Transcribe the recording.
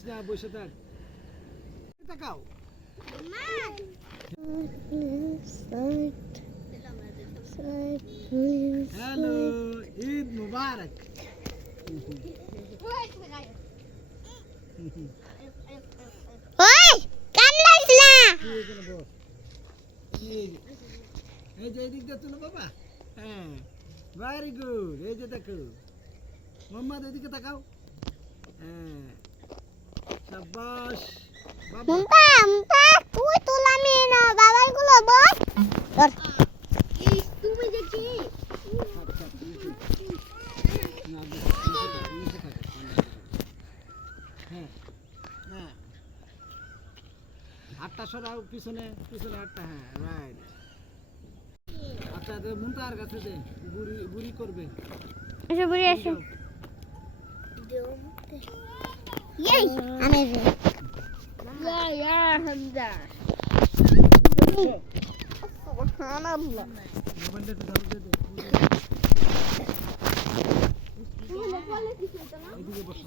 করিস না, বসে থাক। তাকাও। হ্যালো, ঈদ মুবারক। ওই কান্নাস না। এই যে এদিক দিয়ে তুলো বাবা। হ্যাঁ, ভেরি গুড। এই যে দেখো, মোহাম্মদ এদিকে তাকাও। হ্যাঁ, শাবাশ বাবা। মুম্পা মুম্পা তুই তুলামি না বাবার গুলো বস ধর। তুমি দেখি আচ্ছা, না, নিচে থাকো। হ্যাঁ, হ্যাঁ। হাতটা সরাও পিছনে, পিছনে হাতটা। হ্যাঁ, রাইট। আচ্ছা, মুন্তাহার কাছে দে, বুড়ি করবে। এসো বুড়ি এসো। এই আমি রে ইয়া হামজা সুবহানাল্লাহ। মোবাইলটা একটু ধরো, দে তুমি বলে দিছো তো না এদিকে বসো।